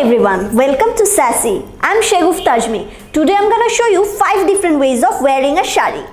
everyone, welcome to Sassy. I'm Sheguf Tajmi. Today I'm gonna show you 5 different ways of wearing a sari.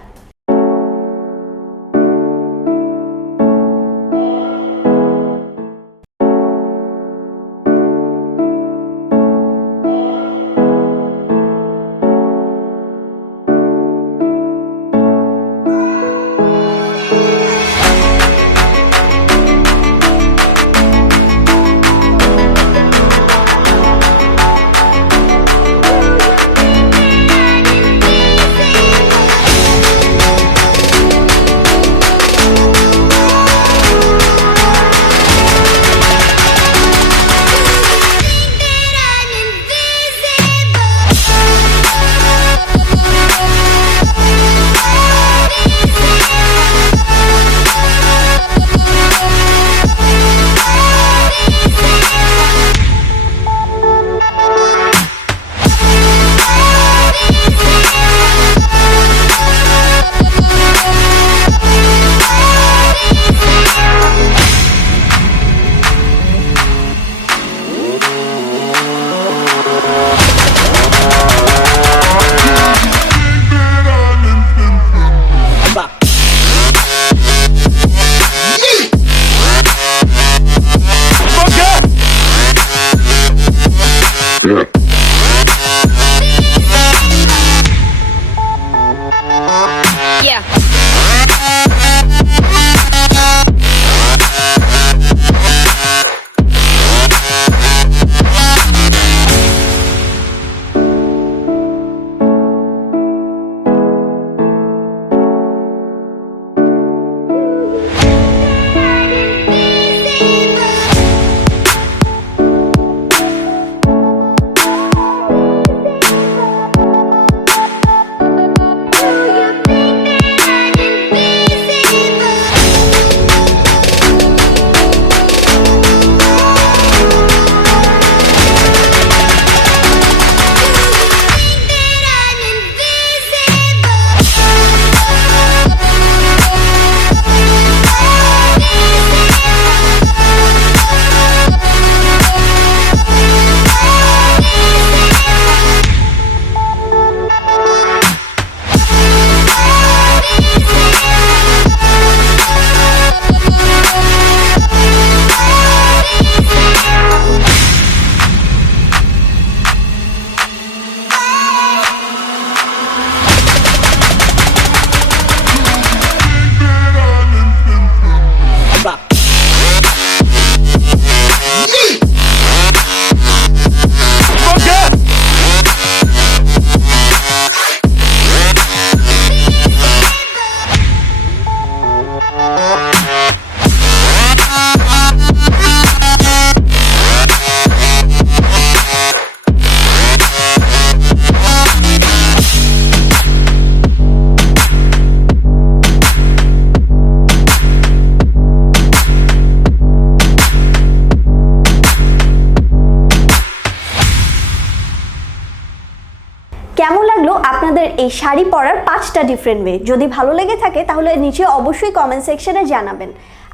কেমন লাগলো আপনাদের এই শাড়ি পরার 5টা ডিফারেন্ট ওয়ে? যদি ভালো লেগে থাকে তাহলে নিচে অবশ্যই কমেন্ট সেকশনে জানাবেন।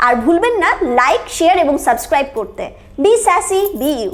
আর ভুলবেন না লাইক, শেয়ার এবং সাবস্ক্রাইব করতে। B স্যাসি, B U.